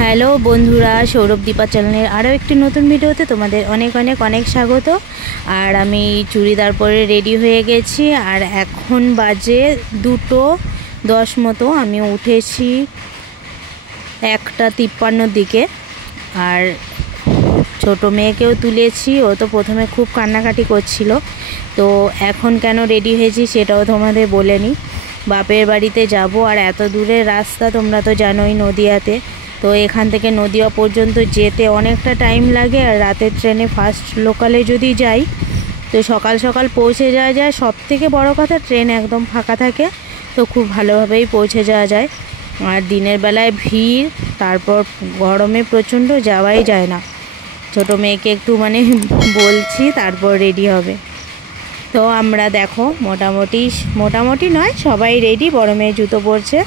Hello বন্ধুরা, সৌরভ দীপা চ্যানেলের আরও একটি নতুন ভিডিওতে তোমাদের অনেক অনেক অনেক স্বাগত। আর আমি চুড়িদার পরে রেডি হয়ে গেছি। আর এখন বাজে 2:10 মতো। আমি উঠেছি 1:53 দিকে। আর ছোট মেয়েকেও তুলেছি, ও তো প্রথমে খুব কান্নাকাটি করছিল। তো এখন কেন রেডি হয়েছি সেটাও তোমাদের বলে নিই। বাপের বাড়িতে যাব, আর এত দূরের রাস্তা তোমরা তো জানোই, নদিয়াতে। তো এখান থেকে নদিয়া পর্যন্ত যেতে অনেকটা টাইম লাগে। আর রাতের ট্রেনে ফার্স্ট লোকালে যদি যাই তো সকাল সকাল পৌঁছে যাওয়া যায়। সব থেকে বড়ো কথা, ট্রেন একদম ফাঁকা থাকে, তো খুব ভালোভাবেই পৌঁছে যাওয়া যায়। আর দিনের বেলায় ভিড়, তারপর গরমে প্রচণ্ড যাওয়াই যায় না। ছোটো মেয়েকে একটু বলছি, তারপর রেডি হবে। তো আমরা দেখো মোটামুটি নয়, সবাই রেডি। বড় মেয়ে জুতো পরছে,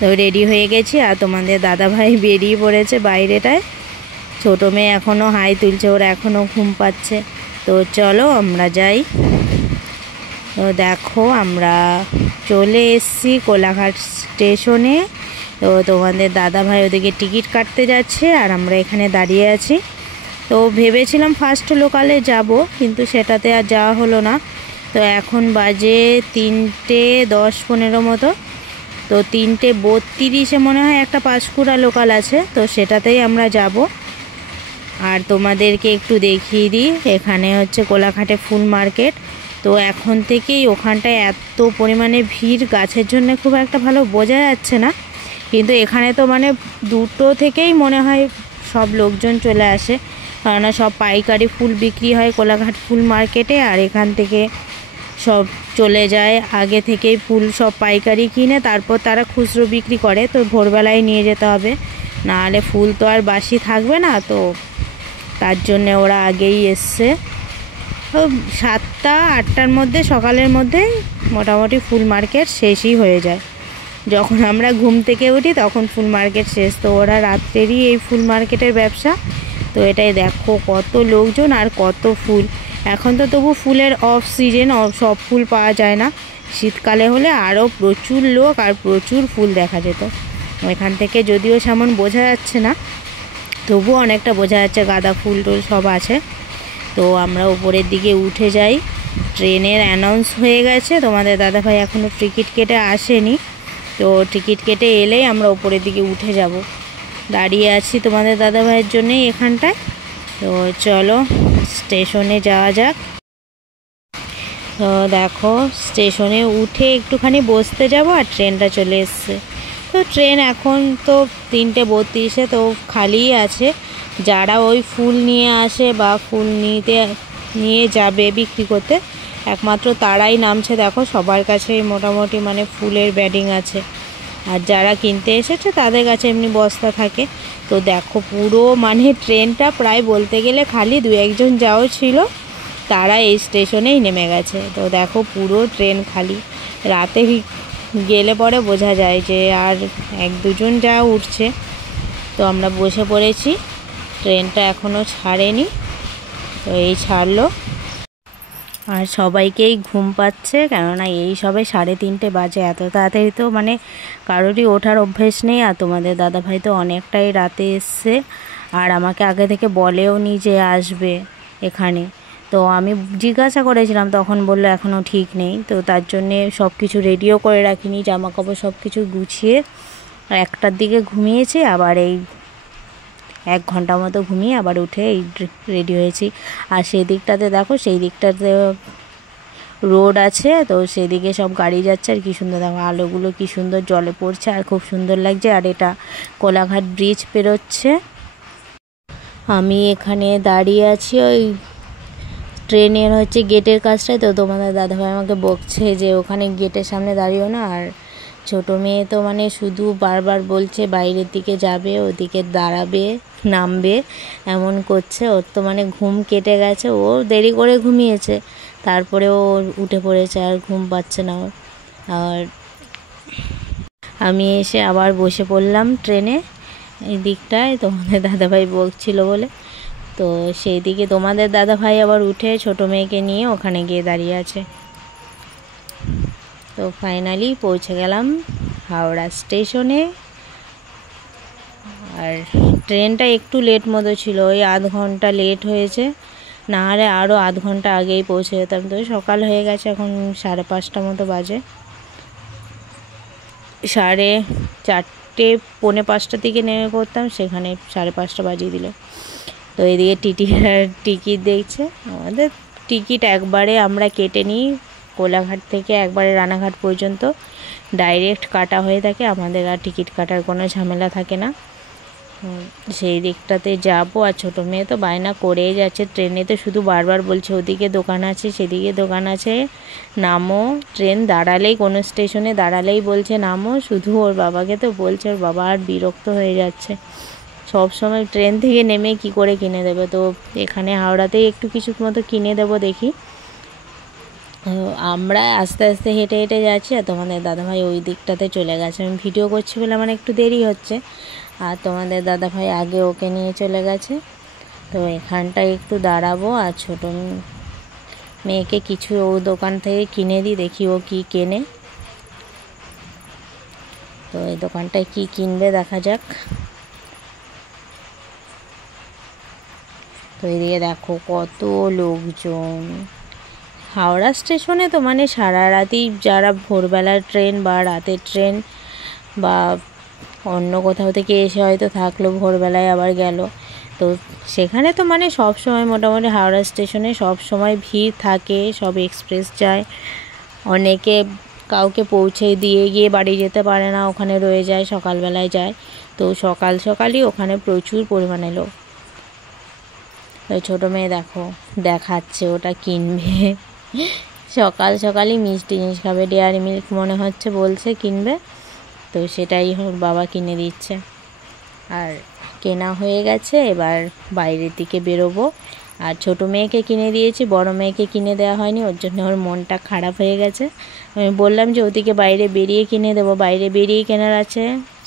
তো রেডি হয়ে গেছি। আর তোমাদের দাদাভাই বেরিয়ে পড়েছে বাইরেটায়। ছোটো মেয়ে এখনও হাই তুলছে, ওরা এখনও ঘুম পাচ্ছে। তো চলো আমরা যাই। তো দেখো আমরা চলে এসেছি কোলাঘাট স্টেশনে। তো তোমাদের দাদাভাই ওদিকে টিকিট কাটতে যাচ্ছে, আর আমরা এখানে দাঁড়িয়ে আছি। তো ভেবেছিলাম ফার্স্ট লোকালে যাব, কিন্তু সেটাতে আর যাওয়া হলো না। তো এখন বাজে 3:10-15 মতো। তো 3:32 মনে হয় একটা পাঁশকুড়া লোকাল আছে, তো সেটাতেই আমরা যাব। আর তোমাদেরকে একটু দেখিয়ে দিই, এখানে হচ্ছে কোলাঘাটে ফুল মার্কেট। তো এখন থেকেই ওখানটায় এত পরিমাণে ভিড়, গাছের জন্য খুব একটা ভালো বোঝা যাচ্ছে না। কিন্তু এখানে তো 2টো থেকেই মনে হয় সব লোকজন চলে আসে, কেননা সব পাইকারি ফুল বিক্রি হয় কোলাঘাট ফুল মার্কেটে। আর এখান থেকে সব চলে যায়, আগে থেকেই ফুল সব পাইকারি কিনে তারপর তারা খুচরো বিক্রি করে। তো ভোরবেলায় নিয়ে যেতে হবে, নাহলে ফুল তো আর বাসি থাকবে না। তো তার জন্যে ওরা আগেই এসছে। তো 7টা-8টার মধ্যে, সকালের মধ্যে মোটামুটি ফুল মার্কেট শেষই হয়ে যায়। যখন আমরা ঘুম থেকে উঠি তখন ফুল মার্কেট শেষ। তো ওরা রাত্রেরই এই ফুল মার্কেটের ব্যবসা। তো এটাই দেখো কত লোকজন আর কত ফুল। এখন তো তবু ফুলের অফ সিজন, সব ফুল পাওয়া যায় না। শীতকালে হলে আরও প্রচুর লোক আর প্রচুর ফুল দেখা যেত। এখান থেকে যদিও সেমন বোঝা যাচ্ছে না, তবু অনেকটা বোঝা যাচ্ছে, গাঁদা ফুল টুল সব আছে। তো আমরা উপরের দিকে উঠে যাই। ট্রেনের অ্যানাউন্স হয়ে গেছে, তোমাদের দাদাভাই এখনও টিকিট কেটে আসেনি। তো টিকিট কেটে এলেই আমরা উপরের দিকে উঠে যাব। দাঁড়িয়ে আছি তোমাদের দাদাভাইয়ের জন্যই এখানটায়। তো চলো স্টেশনে যাওয়া যাক। তো দেখো স্টেশনে উঠে একটুখানি বসতে যাব, আর ট্রেনটা চলে এসছে। তো ট্রেন এখন তো 3:32, তো খালিই আছে। যারা ওই ফুল নিয়ে আসে বা ফুল নিয়ে যাবে বিক্রি করতে, একমাত্র তারাই নামছে। দেখো সবার কাছেই মোটামুটি ফুলের ব্যাডিং আছে। আর যারা কিনতে এসেছে তাদের কাছে এমনি বস্তা থাকে। তো দেখো পুরো ট্রেনটা প্রায় বলতে গেলে খালি, 2-1জন যাও ছিল, তারা এই স্টেশনেই নেমে গেছে। তো দেখো পুরো ট্রেন খালি। রাতে গেলে পরে বোঝা যায় যে আর 1-2জন যা উঠছে। তো আমরা বসে পড়েছি, ট্রেনটা এখনও ছাড়েনি। তো এই ছাড়লো, আর সবাইকেই ঘুম পাচ্ছে, কেননা এই সবে 3:30 বাজে। এত তাড়াতাড়ি তো কারোরই ওঠার অভ্যেস নেই। আর তোমাদের দাদাভাই তো অনেকটাই রাতে এসছে, আর আমাকে আগে থেকে বলেও নি যে আসবে এখানে। তো আমি জিজ্ঞাসা করেছিলাম, তখন বললো এখনও ঠিক নেই। তো তার জন্যে সব কিছু রেডিও করে রাখিনি, জামাকাপড় সব কিছু গুছিয়ে 1টার দিকে ঘুমিয়েছি। আবার এই 1 ঘন্টা মতো ঘুমিয়ে আবার উঠে এই রেডি হয়েছি। আর সেই দিকটাতে দেখো, সেই দিকটাতে রোড আছে, তো সেদিকে সব গাড়ি যাচ্ছে। আর কি সুন্দর দেখো, আলোগুলো কি সুন্দর জলে পড়ছে, আর খুব সুন্দর লাগছে। আর এটা কোলাঘাট ব্রিজ পেরোচ্ছে। আমি এখানে দাঁড়িয়ে আছি ওই ট্রেনের গেটের কাছটায়। তো তোমাদের দাদাভাই আমাকে বকছে যে ওখানে গেটের সামনে দাঁড়িয়েও না। আর ছোটো মেয়ে তো শুধু বারবার বলছে বাইরের দিকে যাবে, ওদিকে দাঁড়াবে, নামবে, এমন করছে। ওর তো ঘুম কেটে গেছে, ও দেরি করে ঘুমিয়েছে, তারপরে ও উঠে পড়েছে, আর ঘুম পাচ্ছে না ওর। আর আমি এসে আবার বসে পড়লাম ট্রেনে এই দিকটায়, তোমাদের দাদাভাই বকছিল বলে। তো সেই দিকে তোমাদের দাদাভাই আবার উঠে ছোটো মেয়েকে নিয়ে ওখানে গিয়ে দাঁড়িয়ে আছে। তো ফাইনালি পৌঁছে গেলাম হাওড়া স্টেশনে। আর ট্রেনটা একটু লেট মতো ছিল, ওই আধ ঘন্টা লেট হয়েছে, না হলে আরও আধ ঘন্টা আগেই পৌঁছে যেতাম। তো সকাল হয়ে গেছে, এখন 5:30 মতো বাজে। 4:30 পৌনে 5টার দিকে নেমে পড়তাম, সেখানে 5:30 বাজিয়ে দিল। তো এদিকে টিকিট দেখছে। আমাদের টিকিট একবারে আমরা কেটে নিই, কোলাঘাট থেকে একবারে রানাঘাট পর্যন্ত ডাইরেক্ট কাটা হয়ে থাকে, আমাদের আর টিকিট কাটার কোনো ঝামেলা থাকে না। সেই দিকটাতে যাবো। আর ছোটো মেয়ে তো বায়না করেই যাচ্ছে, ট্রেনে তো শুধু বারবার বলছে ওদিকে দোকান আছে সেদিকে দোকান আছে, নামো। ট্রেন দাঁড়ালেই, কোনো স্টেশনে দাঁড়ালেই বলছে নামো। শুধু ওর বাবাকে তো বলছে, ওর বাবা আর বিরক্ত হয়ে যাচ্ছে, সব সময় ট্রেন থেকে নেমে কি করে কিনে দেবে। তো এখানে হাওড়াতেই একটু কিছু মতো কিনে দেবো দেখি। আমরা আস্তে আস্তে হেঁটে হেঁটে যাচ্ছি, আর তোমাদের দাদাভাই ওই দিকটাতে চলে গেছে। আমি ভিডিও করছি বলে আমার একটু দেরি হচ্ছে, আর তোমাদের দাদাভাই আগে ওকে নিয়ে চলে গেছে। তো এখানটায় একটু দাঁড়াবো, আর ছোটো মেয়েকে কিছু ও দোকান থেকে কিনে দিই, দেখি ও কী কেনে। তো এই দোকানটায় কী কিনবে দেখা যাক। তো এদিকে দেখো কত লোকজন। হাওড়া স্টেশনে তো মানে সারা রাতই যারা ভোরবেলার ট্রেন বা রাতের ট্রেন বা অন্য কোথাও থেকে এসে হয়তো থাকলো, ভোরবেলায় আবার গেল, তো সেখানে তো মানে সব সময় মোটামুটি হাওড়া স্টেশনে সব সময় ভিড় থাকে। সব এক্সপ্রেস যায়, অনেকে কাউকে পৌঁছে দিয়ে গিয়ে বাড়ি যেতে পারে না, ওখানে রয়ে যায়, সকালবেলায় যায়। তো সকালই ওখানে প্রচুর পরিমাণে লোক। ওই ছোটো মেয়ে দেখো দেখাচ্ছে ওটা কিনবে, সকালই মিষ্টি জিনিস খাবে, ডেয়ারি মিল্ক মনে হচ্ছে বলছে কিনবে, তো সেটাই ওর বাবা কিনে দিচ্ছে। আর কেনা হয়ে গেছে, এবার বাইরের দিকে বেরোবো। আর ছোটো মেয়েকে কিনে দিয়েছি, বড় মেয়েকে কিনে দেওয়া হয়নি, ওর জন্য ওর মনটা খারাপ হয়ে গেছে। আমি বললাম যে ওদিকে বাইরে বেরিয়ে কিনে দেবো, বাইরে বেরিয়েই কেনার আছে,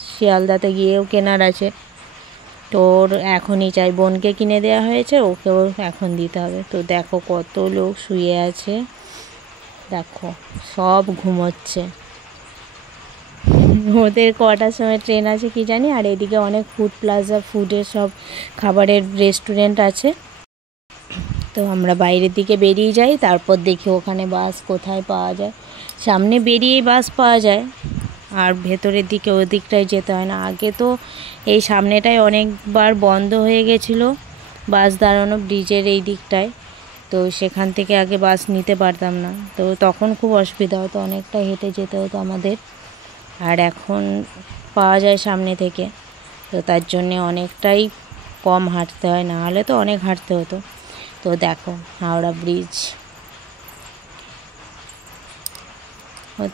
শিয়ালদাতে গিয়েও কেনার আছে। তো ওর এখনই চাই, বোনকে কিনে দেওয়া হয়েছে, ওকেও এখন দিতে হবে। তো দেখো কত লোক শুয়ে আছে, দেখো সব ঘুমোচ্ছে। ওদের কটার সময় ট্রেন আছে কি জানি। আর এদিকে অনেক ফুড প্লাজা, ফুডের সব খাবারের রেস্টুরেন্ট আছে। তো আমরা বাইরের দিকে বেরিয়ে যাই, তারপর দেখি ওখানে বাস কোথায় পাওয়া যায়। সামনে বেরিয়েই বাস পাওয়া যায়, আর ভেতরের দিকে ওই দিকটায় যেতে হয় না। আগে তো এই সামনেটায় অনেকবার বন্ধ হয়ে গেছিলো বাস দাঁড়ানো, ব্রিজের এই দিকটায়। তো সেখান থেকে আগে বাস নিতে পারতাম না, তো তখন খুব অসুবিধা হতো, অনেকটা হেঁটে যেতে হতো আমাদের। আর এখন পাওয়া যায় সামনে থেকে, তো তার জন্যে অনেকটাই কম হাঁটতে হয়, না হলে তো অনেক হাঁটতে হতো। তো দেখো হাওড়া ব্রিজ।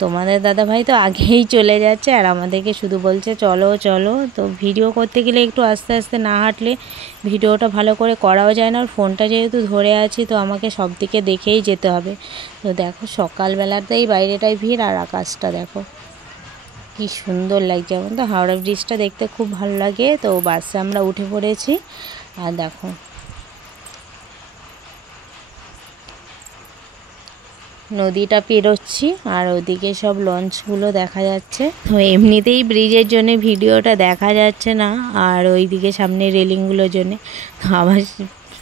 তোমাদের দাদাভাই তো আগেই চলে যাচ্ছে, আর আমাদেরকে শুধু বলছে চলো চলো। তো ভিডিও করতে গেলে একটু আস্তে আস্তে না হাঁটলে ভিডিওটা ভালো করে করাও যায় না। আর ফোনটা যেহেতু ধরে আছি, তো আমাকে সব দিকে দেখেই যেতে হবে। তো দেখো সকালবেলাতেই বাইরেটায় ভিড়, আর আকাশটা দেখো কি সুন্দর লাগছে। এখন তো হাওড়া ব্রিজটা দেখতে খুব ভালো লাগে। তো বাসে আমরা উঠে পড়েছি, আর দেখো নদীটা পেরোচ্ছি, আর ওদিকে সব লঞ্চগুলো দেখা যাচ্ছে। তো এমনিতেই ব্রিজের জন্য ভিডিওটা দেখা যাচ্ছে না, আর ওইদিকে সামনে রেলিংগুলোর জন্যে। তো আমার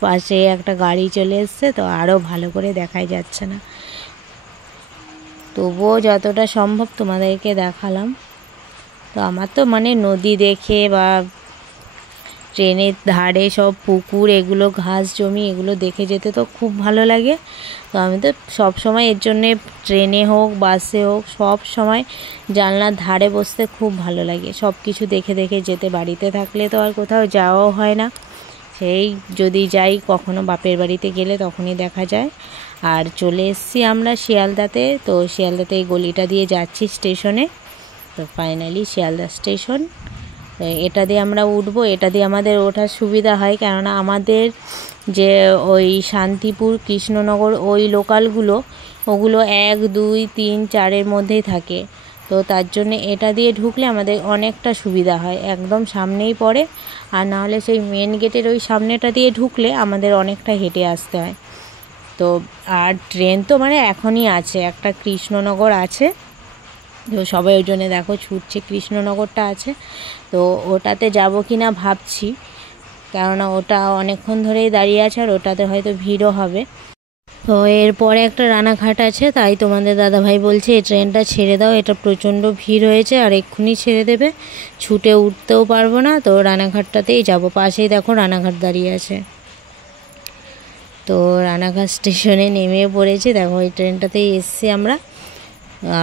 পাশে একটা গাড়ি চলে এসছে, তো আরও ভালো করে দেখাই যাচ্ছে না, তবুও যতটা সম্ভব তোমাদেরকে দেখালাম। তো আমার তো মানে নদী দেখে বা ট্রেনের ধারে সব পুকুর, এগুলো ঘাস জমি, এগুলো দেখে যেতে তো খুব ভালো লাগে। তো আমি তো সব সময় এর জন্যে ট্রেনে হোক বাসে হোক সব সময় জানলার ধারে বসতে খুব ভালো লাগে, সব কিছু দেখে দেখে যেতে। বাড়িতে থাকলে তো আর কোথাও যাওয়াও হয় না, সেই যদি যাই কখনো বাপের বাড়িতে গেলে তখনই দেখা যায়। আর চলে এসেছি আমরা শিয়ালদাতে। তো শিয়ালদাতে এই গলিটা দিয়ে যাচ্ছি স্টেশনে। তো ফাইনালি শিয়ালদা স্টেশন। এটা দিয়ে আমরা উঠবো, এটা দিয়ে আমাদের ওঠার সুবিধা হয়, কেননা আমাদের যে ওই শান্তিপুর কৃষ্ণনগর ওই লোকালগুলো, ওগুলো 1, 2, 3, 4-এর মধ্যেই থাকে। তো তার জন্য এটা দিয়ে ঢুকলে আমাদের অনেকটা সুবিধা হয়, একদম সামনেই পড়ে। আর নাহলে সেই মেন গেটের ওই সামনেটা দিয়ে ঢুকলে আমাদের অনেকটা হেঁটে আসতে হয়। তো আর ট্রেন তো মানে এখনই আছে, একটা কৃষ্ণনগর আছে, তো সবাই ওই জন্য দেখো ছুটছে, কৃষ্ণনগরটা আছে তো ওটাতে যাব কি না ভাবছি, কেননা ওটা অনেকক্ষণ ধরেই দাঁড়িয়ে আছে আর ওটাতে হয়তো ভিড়ও হবে। তো এরপরে একটা রানাঘাট আছে, তাই তোমাদের দাদাভাই বলছে এই ট্রেনটা ছেড়ে দাও, এটা প্রচণ্ড ভিড় হয়েছে আর এক্ষুনি ছেড়ে দেবে, ছুটে উঠতেও পারবো না, তো রানাঘাটটাতেই যাব। পাশেই দেখো রানাঘাট দাঁড়িয়ে আছে। তো রানাঘাট স্টেশনে নেমে পড়েছে, দেখো এই ট্রেনটাতেই এসছি আমরা।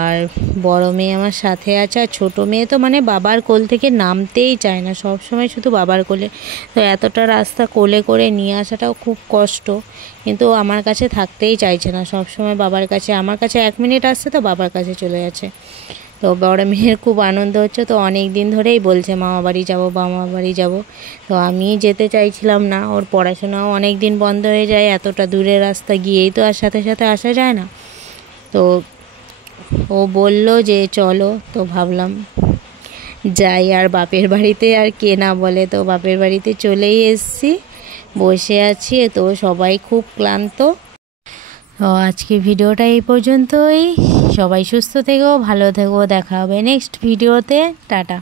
আর বড় মেয়ে আমার সাথে আছে, আর ছোটো মেয়ে তো মানে বাবার কোল থেকে নামতেই চায় না, সব সময় শুধু বাবার কোলে। তো এতটা রাস্তা কোলে করে নিয়ে আসাটাও খুব কষ্ট, কিন্তু আমার কাছে থাকতেই চাইছে না, সব সময় বাবার কাছে। আমার কাছে 1 মিনিট আসছে তো বাবার কাছে চলে যাচ্ছে। তো বড় মেয়ের খুব আনন্দ হচ্ছে, তো অনেক দিন ধরেই বলছে মামা বাড়ি যাব, মামা বাড়ি যাব। তো আমি যেতে চাইছিলাম না, ওর পড়াশোনাও অনেক দিন বন্ধ হয়ে যায়, এতটা দূরের রাস্তা গিয়েই তো আর সাথে সাথে আসা যায় না। তো ও বলল যে চলো, তো ভাবলাম যাই, আর বাপের বাড়িতে আর কে না বলে। তো বাপের বাড়িতে চলেই এসেছি, বসে আছি, তো সবাই খুব ক্লান্ত। তো আজকে ভিডিওটা এই পর্যন্তই, সবাই সুস্থ থেকো, ভালো থেকো, দেখা হবে নেক্সট ভিডিওতে, টাটা।